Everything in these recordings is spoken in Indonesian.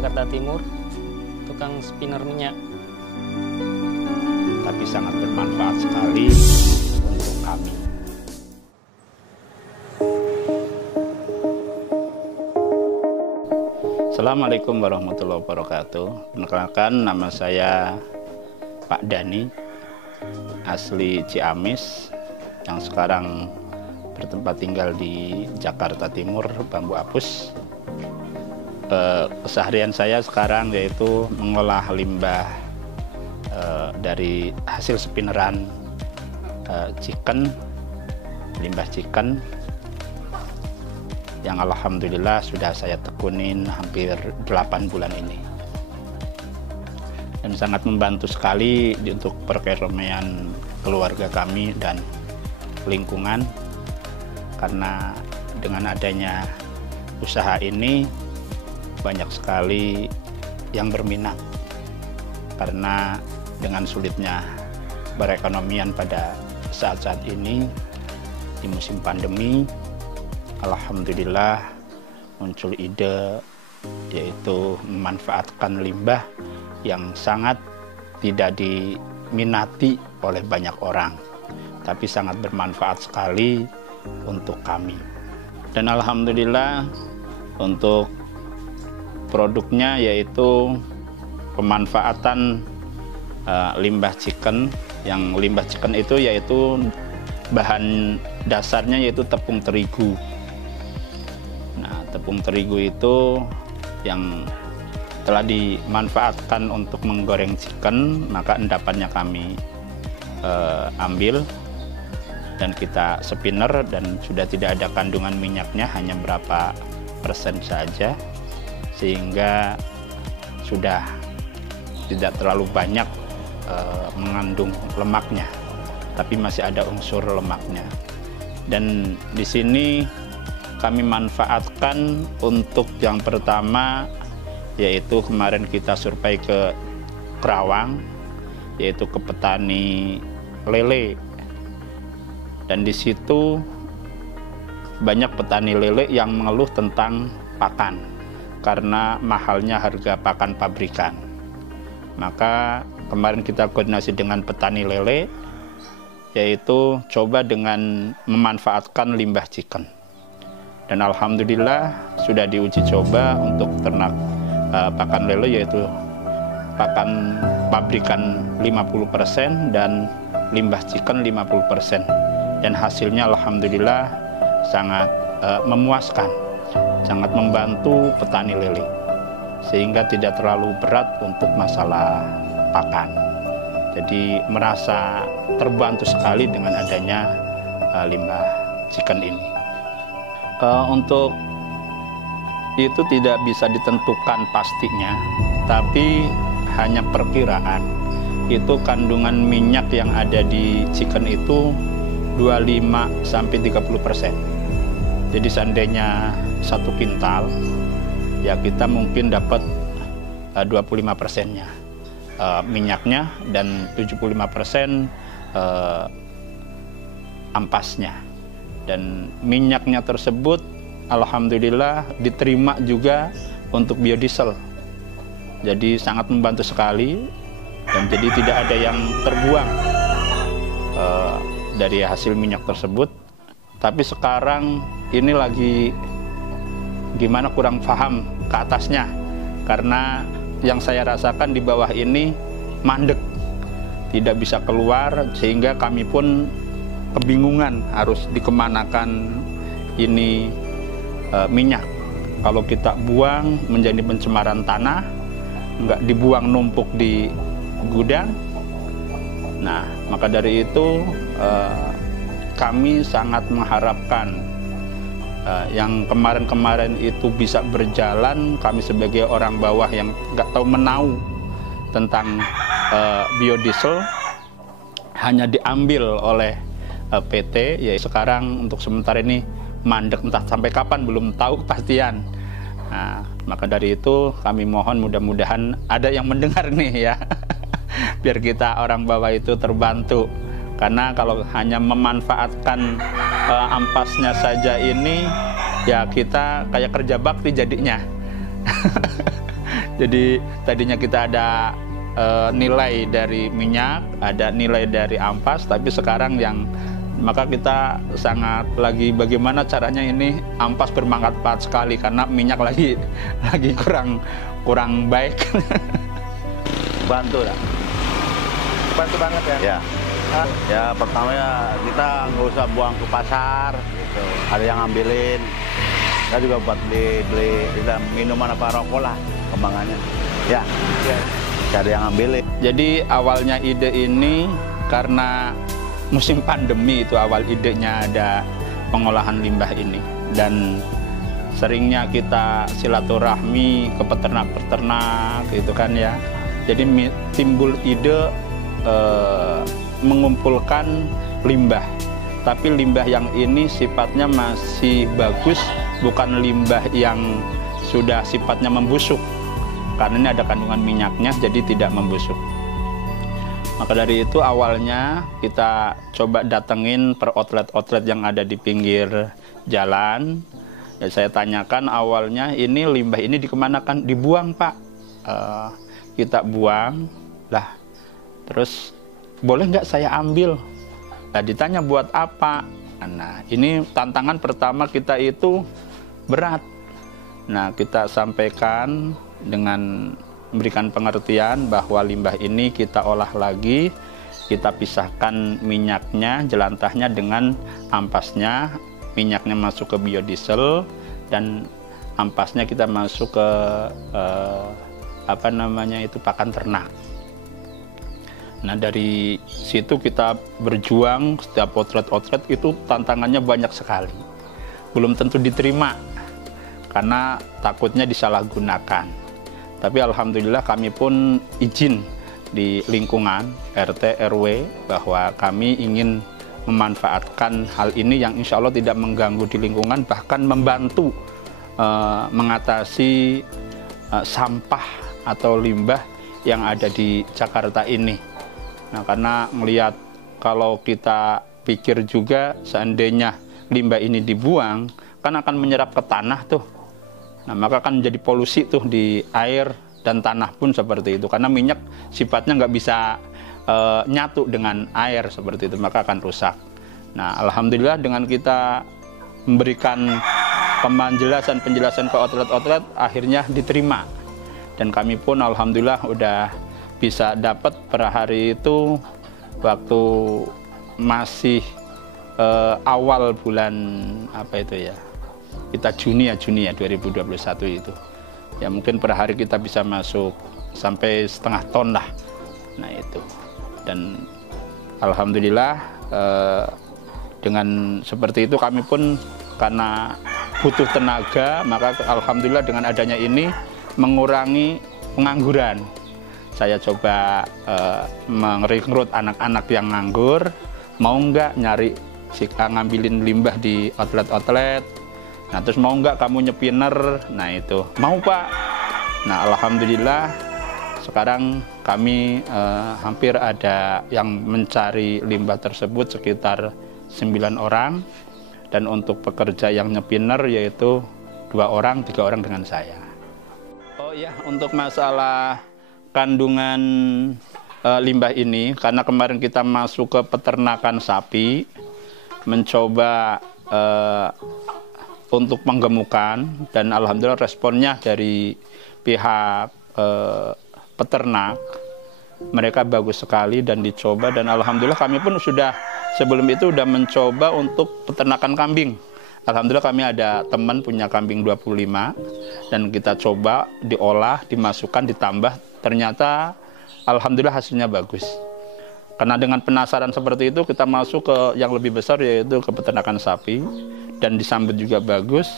Jakarta Timur, tukang spinner minyak. Tapi sangat bermanfaat sekali untuk kami. Assalamualaikum warahmatullahi wabarakatuh. Perkenalkan, nama saya Pak Dani, asli Ciamis, yang sekarang bertempat tinggal di Jakarta Timur, Bambu Apus. Keseharian saya sekarang yaitu mengolah limbah dari hasil spinneran limbah chicken, yang alhamdulillah sudah saya tekunin hampir 8 bulan ini, dan sangat membantu sekali untuk perekonomian keluarga kami dan lingkungan, karena dengan adanya usaha ini banyak sekali yang berminat, karena dengan sulitnya perekonomian pada saat-saat ini di musim pandemi, alhamdulillah muncul ide yaitu memanfaatkan limbah yang sangat tidak diminati oleh banyak orang, tapi sangat bermanfaat sekali untuk kami. Dan alhamdulillah untuk produknya yaitu pemanfaatan limbah chicken. Yang limbah chicken itu yaitu bahan dasarnya yaitu tepung terigu. Nah, tepung terigu itu yang telah dimanfaatkan untuk menggoreng chicken, maka endapannya kami ambil dan kita spinner, dan sudah tidak ada kandungan minyaknya, hanya berapa persen saja, sehingga sudah tidak terlalu banyak mengandung lemaknya, tapi masih ada unsur lemaknya. Dan di sini kami manfaatkan untuk yang pertama, yaitu kemarin kita survei ke Kerawang, yaitu ke petani lele, dan di situ banyak petani lele yang mengeluh tentang pakan karena mahalnya harga pakan pabrikan. Maka kemarin kita koordinasi dengan petani lele, yaitu coba dengan memanfaatkan limbah chicken. Dan alhamdulillah sudah diuji coba untuk ternak pakan lele, yaitu pakan pabrikan 50% dan limbah chicken 50%. Dan hasilnya alhamdulillah sangat memuaskan, sangat membantu petani lele, sehingga tidak terlalu berat untuk masalah pakan. Jadi merasa terbantu sekali dengan adanya limbah chicken ini. Untuk itu tidak bisa ditentukan pastinya, tapi hanya perkiraan. Itu kandungan minyak yang ada di chicken itu 25-30%. Jadi seandainya 1 kintal, ya kita mungkin dapat 25%-nya minyaknya, dan 75% ampasnya. Dan minyaknya tersebut alhamdulillah diterima juga untuk biodiesel. Jadi sangat membantu sekali, dan jadi tidak ada yang terbuang dari hasil minyak tersebut. Tapi sekarang ini lagi gimana, kurang paham ke atasnya, karena yang saya rasakan di bawah ini mandek, tidak bisa keluar, sehingga kami pun kebingungan harus dikemanakan ini minyak. Kalau kita buang menjadi pencemaran tanah, nggak dibuang numpuk di gudang. Nah, maka dari itu kami sangat mengharapkan yang kemarin-kemarin itu bisa berjalan. Kami sebagai orang bawah yang nggak tahu menau tentang biodiesel, hanya diambil oleh PT. Ya sekarang untuk sementara ini mandek, entah sampai kapan belum tahu kepastian. Nah, maka dari itu kami mohon mudah-mudahan ada yang mendengar nih ya, biar kita orang bawah itu terbantu. Karena kalau hanya memanfaatkan ampasnya saja ini, ya kita kayak kerja bakti jadinya. Jadi tadinya kita ada nilai dari minyak, ada nilai dari ampas, tapi sekarang maka kita sangat lagi bagaimana caranya ini ampas bermanfaat sekali karena minyak lagi kurang baik. Bantu lah. Bantu banget ya. Ya. Ya pertamanya kita nggak usah buang ke pasar, gitu. Ada yang ngambilin. Kita juga buat beli minuman apa rokok lah kembangannya. Ya. Ada yang ngambilin. Jadi awalnya ide ini karena musim pandemi itu awal idenya ada pengolahan limbah ini, dan seringnya kita silaturahmi ke peternak-peternak gitu kan ya. Jadi timbul ide mengumpulkan limbah, tapi limbah yang ini sifatnya masih bagus, bukan limbah yang sudah sifatnya membusuk, karena ini ada kandungan minyaknya, jadi tidak membusuk. Maka dari itu awalnya kita coba datengin per outlet-outlet yang ada di pinggir jalan. Ya, saya tanyakan awalnya, ini limbah ini dikemanakan? Dibuang, Pak. Kita buang lah, terus boleh nggak saya ambil? Nah, ditanya buat apa? Nah, ini tantangan pertama kita itu berat. Nah, kita sampaikan dengan memberikan pengertian bahwa limbah ini kita olah lagi, kita pisahkan minyaknya, jelantahnya dengan ampasnya. Minyaknya masuk ke biodiesel dan ampasnya kita masuk ke pakan ternak. Nah, dari situ kita berjuang, setiap outlet itu tantangannya banyak sekali. Belum tentu diterima karena takutnya disalahgunakan. Tapi alhamdulillah kami pun izin di lingkungan RT RW bahwa kami ingin memanfaatkan hal ini yang insya Allah tidak mengganggu di lingkungan, bahkan membantu mengatasi sampah atau limbah yang ada di Jakarta ini. Nah, karena melihat kalau kita pikir juga seandainya limbah ini dibuang, kan akan menyerap ke tanah tuh. Nah, maka akan menjadi polusi tuh di air dan tanah pun seperti itu. Karena minyak sifatnya nggak bisa nyatu dengan air seperti itu, maka akan rusak. Nah, alhamdulillah dengan kita memberikan penjelasan ke outlet-outlet, akhirnya diterima. Dan kami pun alhamdulillah udah bisa dapat per hari itu waktu masih awal bulan kita Juni ya 2021 itu ya, mungkin per hari kita bisa masuk sampai setengah ton lah. Nah itu, dan alhamdulillah dengan seperti itu kami pun karena butuh tenaga, maka alhamdulillah dengan adanya ini mengurangi pengangguran. Saya coba merekrut anak-anak yang nganggur, mau nggak ngambilin limbah di outlet-outlet. Nah, terus mau nggak kamu nyepiner? Nah itu, mau Pak. Nah, alhamdulillah sekarang kami hampir ada yang mencari limbah tersebut sekitar 9 orang. Dan untuk pekerja yang nyepiner yaitu 2 orang, 3 orang dengan saya. Oh ya, untuk masalah kandungan limbah ini, karena kemarin kita masuk ke peternakan sapi, mencoba untuk menggemukan, dan alhamdulillah responnya dari pihak peternak mereka bagus sekali dan dicoba, dan alhamdulillah kami pun sudah sebelum itu sudah mencoba untuk peternakan kambing. Alhamdulillah kami ada teman punya kambing 25 dan kita coba diolah, dimasukkan, ditambah, ternyata alhamdulillah hasilnya bagus. Karena dengan penasaran seperti itu kita masuk ke yang lebih besar, yaitu ke peternakan sapi, dan disambut juga bagus.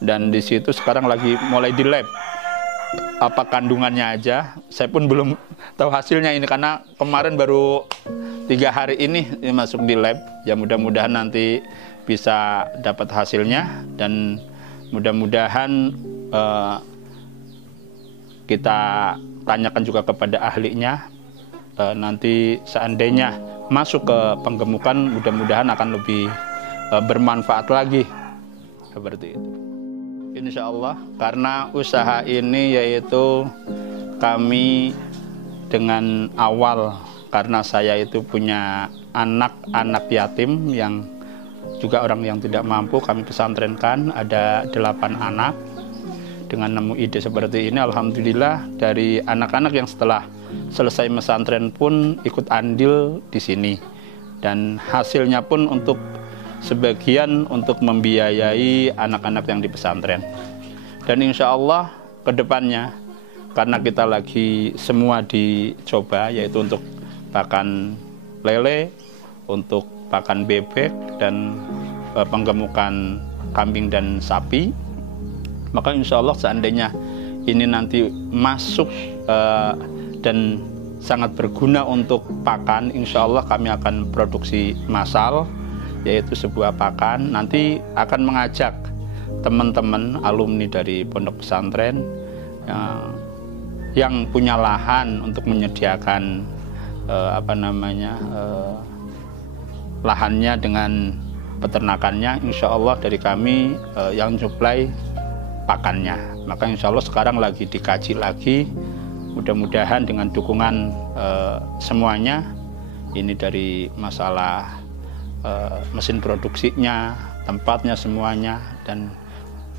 Dan di situ sekarang lagi mulai di lab apa kandungannya aja. Saya pun belum tahu hasilnya ini karena kemarin baru 3 hari ini masuk di lab. Ya mudah-mudahan nanti bisa dapat hasilnya, dan mudah-mudahan kita tanyakan juga kepada ahlinya. Nanti seandainya masuk ke penggemukan, mudah-mudahan akan lebih bermanfaat lagi seperti itu. Insya Allah, karena usaha ini yaitu kami dengan awal, karena saya itu punya anak-anak yatim yang juga orang yang tidak mampu, kami pesantrenkan ada 8 anak. Dengan nemu ide seperti ini, alhamdulillah dari anak-anak yang setelah selesai pesantren pun ikut andil di sini, dan hasilnya pun untuk sebagian untuk membiayai anak-anak yang di pesantren. Dan insya Allah ke depannya, karena kita lagi semua dicoba, yaitu untuk pakan lele, untuk pakan bebek, dan penggemukan kambing dan sapi, maka insya Allah seandainya ini nanti masuk dan sangat berguna untuk pakan, insya Allah kami akan produksi massal, yaitu sebuah pakan. Nanti akan mengajak teman-teman alumni dari pondok pesantren yang punya lahan untuk menyediakan lahannya dengan peternakannya, insya Allah dari kami yang supply pakannya. Maka insya Allah sekarang lagi dikaji lagi, mudah-mudahan dengan dukungan semuanya, ini dari masalah mesin produksinya, tempatnya semuanya, dan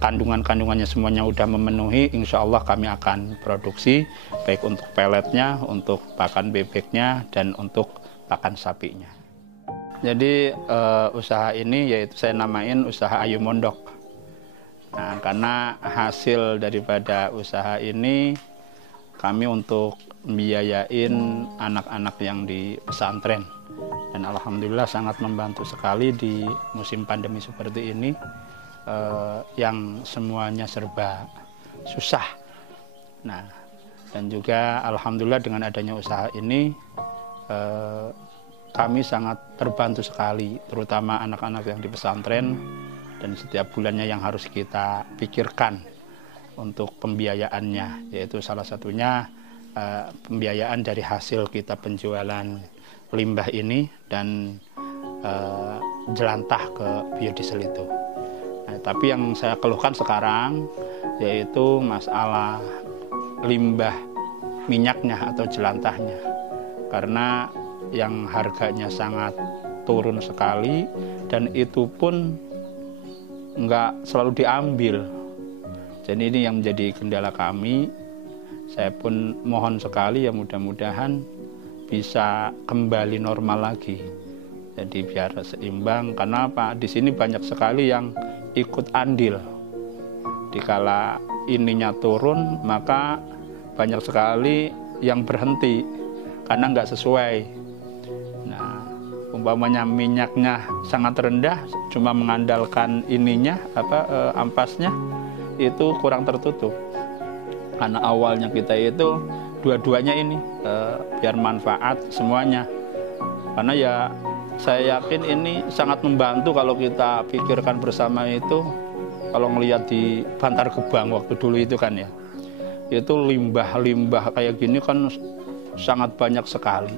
kandungannya semuanya udah memenuhi, insya Allah kami akan produksi baik untuk peletnya, untuk pakan bebeknya, dan untuk pakan sapinya. Jadi usaha ini yaitu saya namain usaha Ayu Mondok. Nah, karena hasil daripada usaha ini kami untuk membiayain anak-anak yang di pesantren, dan alhamdulillah sangat membantu sekali di musim pandemi seperti ini, yang semuanya serba susah. Nah, dan juga alhamdulillah dengan adanya usaha ini kami sangat terbantu sekali, terutama anak-anak yang di pesantren, dan setiap bulannya yang harus kita pikirkan untuk pembiayaannya, yaitu salah satunya pembiayaan dari hasil kita penjualan limbah ini dan jelantah ke biodiesel itu. Nah, tapi yang saya keluhkan sekarang yaitu masalah limbah minyaknya atau jelantahnya, karena yang harganya sangat turun sekali, dan itu pun nggak selalu diambil. Jadi ini yang menjadi kendala kami. Saya pun mohon sekali ya, mudah-mudahan bisa kembali normal lagi. Jadi biar seimbang, karena apa? Di sini banyak sekali yang ikut andil. Dikala ininya turun, maka banyak sekali yang berhenti karena nggak sesuai. Nah, umpamanya minyaknya sangat rendah, cuma mengandalkan ininya ampasnya, itu kurang tertutup. Karena awalnya kita itu dua-duanya ini biar manfaat semuanya. Karena ya saya yakin ini sangat membantu kalau kita pikirkan bersama itu. Kalau ngelihat di Bantar Gebang waktu dulu itu kan ya, itu limbah-limbah kayak gini kan sangat banyak sekali.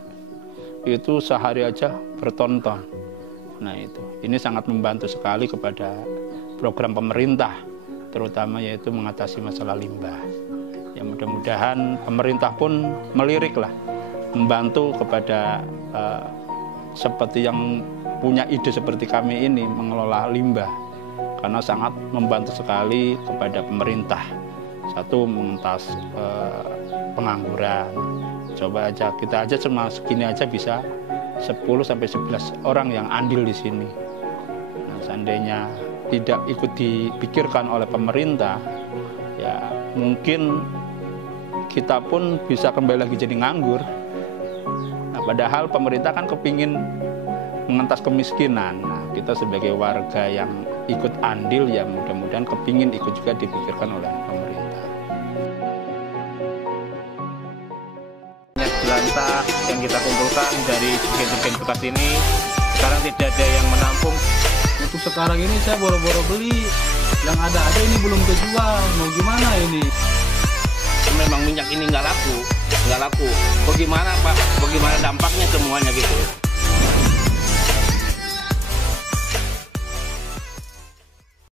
Itu sehari aja berton-ton. Nah itu, ini sangat membantu sekali kepada program pemerintah, terutama yaitu mengatasi masalah limbah. Ya mudah-mudahan pemerintah pun melirik lah, membantu kepada seperti yang punya ide seperti kami ini mengelola limbah, karena sangat membantu sekali kepada pemerintah. Satu, mengentas pengangguran. Coba aja, kita aja cuma segini aja bisa 10-11 orang yang andil di sini. Nah, seandainya tidak ikut dipikirkan oleh pemerintah, ya mungkin kita pun bisa kembali lagi jadi nganggur. Nah, padahal pemerintah kan kepingin mengentas kemiskinan. Nah, kita sebagai warga yang ikut andil ya mudah-mudahan kepingin ikut juga dipikirkan oleh pemerintah. Jelantah yang kita kumpulkan dari jerigen-jerigen bekas ini sekarang tidak ada yang menampung. Untuk sekarang ini saya boro-boro beli, yang ada ini belum kejual, mau gimana ini? Memang minyak ini nggak laku. Bagaimana Pak? Bagaimana dampaknya semuanya gitu?